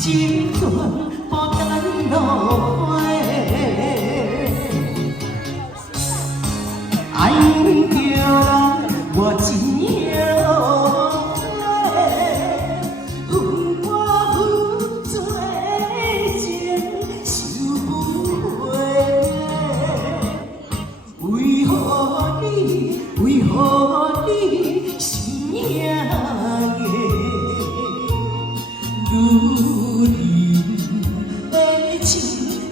情全不甘落花，爱着人我真后悔，恨我负罪情受不回，为何你心影的？女人的青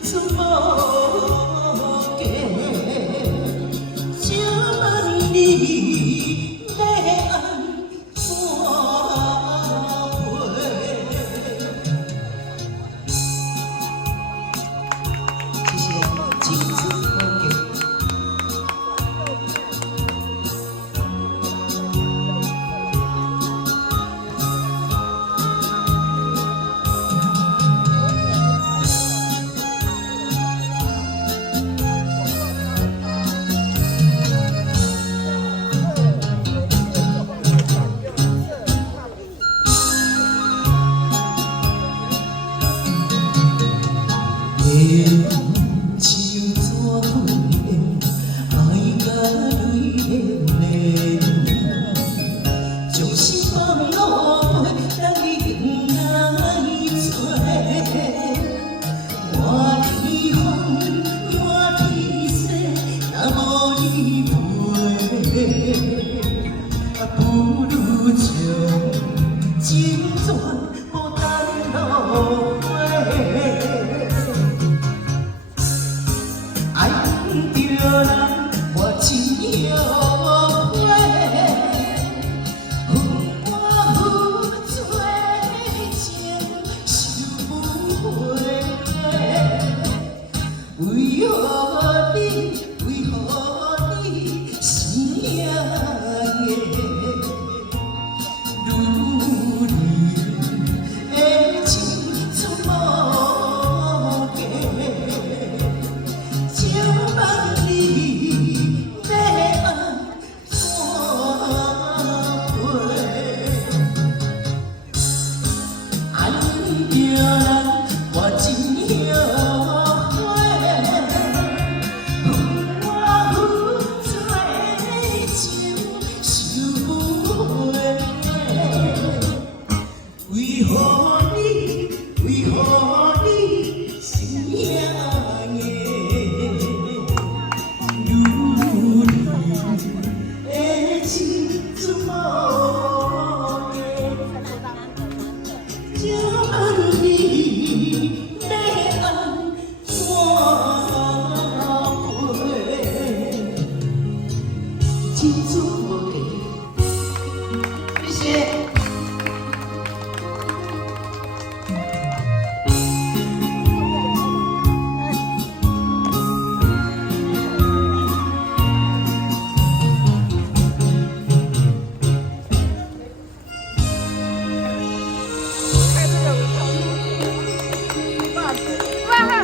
春无价，请问你要安怎赔？谢谢，青春无价。情怎分，爱甲泪连连，将心放落杯，等伊向来找。满天风，满天雪，若无你陪，不如将情全不甘落花。爱着人，我真后悔，恨我负罪情受不回，为何你心影的？女人的青春无价。请问你要安怎赔？爱着人。